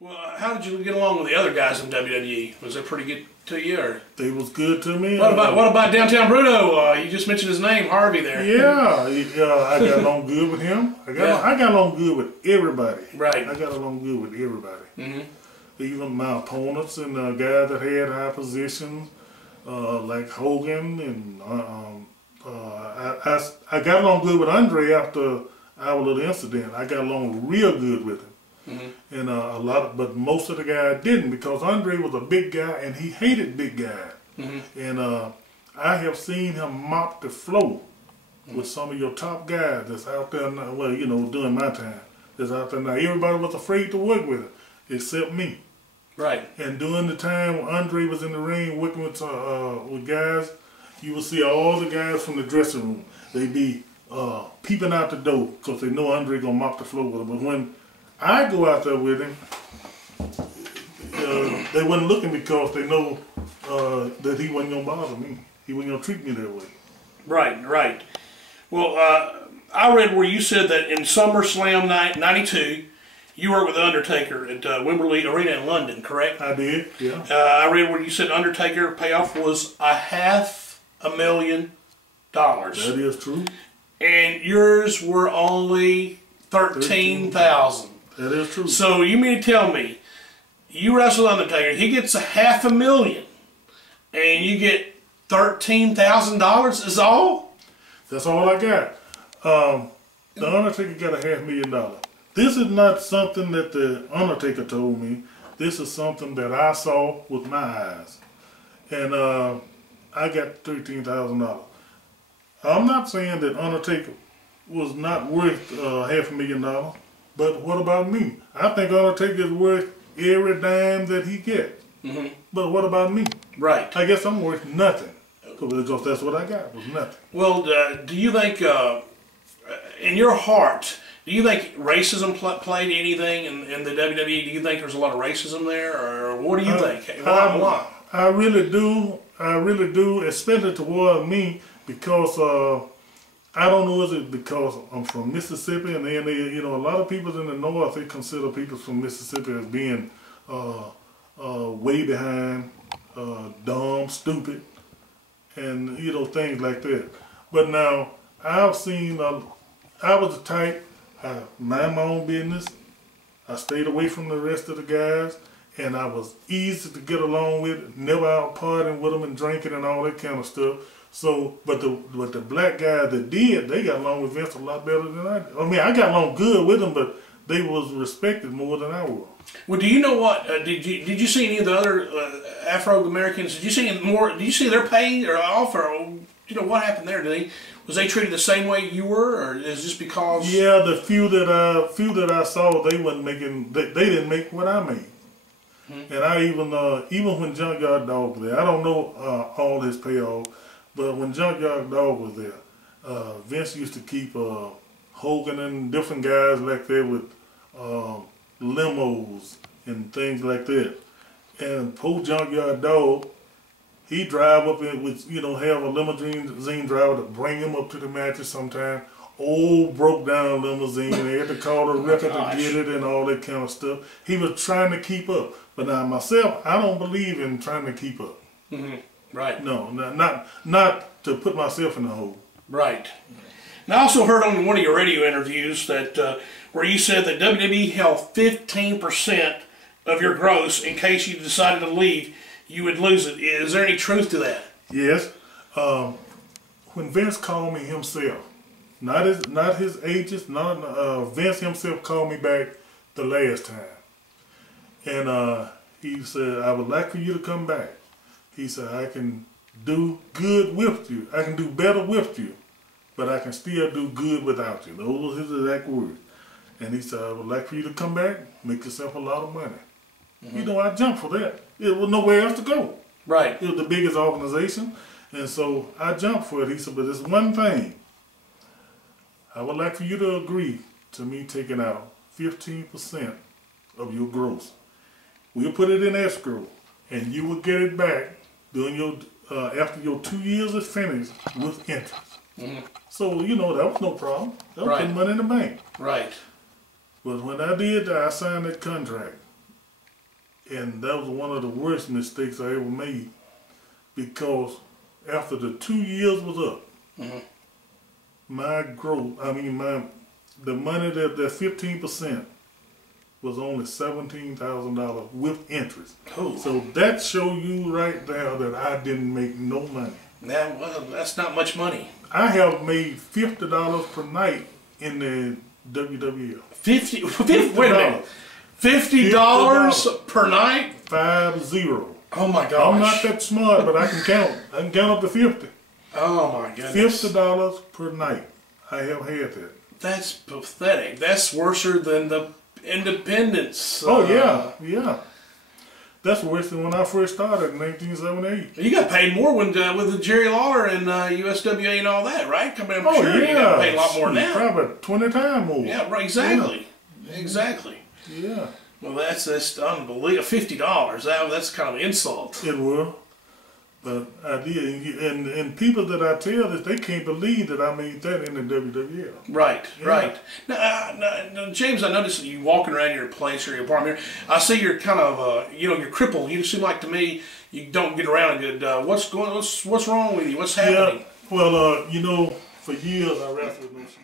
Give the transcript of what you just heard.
Well, how did you get along with the other guys in WWE? Was that pretty good to you? Or? They was good to me. What about Downtown Bruno? You just mentioned his name, Harvey there. Yeah, I got along good with him. I got along good with everybody. Right. I got along good with everybody. Even my opponents and guys that had high positions, like Hogan, and I got along good with Andre after our little incident. I got along real good with him. And but most of the guys didn't, because Andre was a big guy and he hated big guys. And I have seen him mop the floor with some of your top guys that's out there now. Well, you know, during my time, that's out there now. Everybody was afraid to work with him, except me. Right. And during the time when Andre was in the ring working with guys, you will see all the guys from the dressing room. They be peeping out the door because they know Andre gonna mop the floor with him. But when I go out there with him, they wasn't looking, because they know that he wasn't gonna bother me. He wasn't gonna treat me that way. Right, right. Well, I read where you said that in SummerSlam '92, you worked with The Undertaker at Wembley Arena in London, correct? I did, yeah. I read where you said Undertaker payoff was $500,000. That is true. And yours were only $13,000. That is true. So you mean to tell me, you wrestle Undertaker, he gets $500,000, and you get $13,000 is all? That's all I got. The Undertaker got $500,000. This is not something that the Undertaker told me. This is something that I saw with my eyes. And I got $13,000. I'm not saying that Undertaker was not worth $500,000, but what about me? I think Undertaker is worth every dime that he gets. But what about me? Right. I guess I'm worth nothing, because that's what I got, was nothing. Well, do you think, in your heart, do you think racism played anything in the WWE? Do you think there's a lot of racism there, or what do you think? Why? I really do. I really do, especially toward me, because I don't know, is it because I'm from Mississippi, and then you know, a lot of people in the North, they consider people from Mississippi as being way behind, dumb, stupid, and you know, things like that. But now I've seen, I was the type, I mind my own business. I stayed away from the rest of the guys, and I was easy to get along with. Never out partying with them and drinking and all that kind of stuff. So, but the black guys that did, they got along with Vince a lot better than I did. I mean, I got along good with them, but they was respected more than I was. Well, do you know what? Did you see any of the other Afro Americans? Did you see more? Did you see their pay or offer? You know, what happened there? Was they treated the same way you were, or is it just because? Yeah, the few that I saw, they wasn't making. They didn't make what I made. And I even when Junkyard Dog was there, I don't know all his payoff, but when Junkyard Dog was there, Vince used to keep Hogan and different guys like that with limos and things like that. And poor Junkyard Dog, he drive up in with, you know, have a limousine driver to bring him up to the matches sometime. Old broke down limousine, they had to call the record to get it and all that kind of stuff. He was trying to keep up. But now myself, I don't believe in trying to keep up. Right. No, not to put myself in the hole. Right. And I also heard on one of your radio interviews that where you said that WWE held 15% of your gross in case you decided to leave, you would lose it. Is there any truth to that? Yes. When Vince called me himself, not his agents, Vince himself called me back the last time. And he said, I would like for you to come back. He said, I can do good with you. I can do better with you, but I can still do good without you. Those were his exact words. And he said, I would like for you to come back, make yourself a lot of money. You know, I jumped for that. It was nowhere else to go. Right. It was the biggest organization. And so I jumped for it. He said, but there's one thing. I would like for you to agree to me taking out 15% of your gross. We'll put it in escrow, and you will get it back during your after your 2 years is finished with interest. So, you know, that was no problem. That was putting money in the bank. Right. But when I did that, I signed that contract. And that was one of the worst mistakes I ever made, because after the 2 years was up, my growth, the money that 15% was only $17,000 with interest. Ooh. So that show you right there that I didn't make no money. Now, well, that's not much money. I have made $50 per night in the WWF. Wait a minute. $50 per night? 50. Oh my gosh. I'm not that smart, but I can count. I can count up to 50. Oh my goodness. $50 per night. I have had that. That's pathetic. That's worse than the independence. Oh yeah. That's worse than when I first started in 1978. You got paid more with the Jerry Lawler and USWA and all that, right? I'm Oh sure yeah. You got paid a lot more now. Probably 20 times more. Yeah, right. Exactly. Yeah. Exactly. Yeah. Well, that's unbelievable. $50. That's kind of an insult. It will. But I did, and people that I tell this, they can't believe that I made that in the WWF. Right, Yeah. right. Now, James, I noticed that you walking around your place or your apartment. I see you're kind of, you're crippled. You seem like to me you don't get around good. What's wrong with you? What's happening? Yeah. Well, for years I wrestled with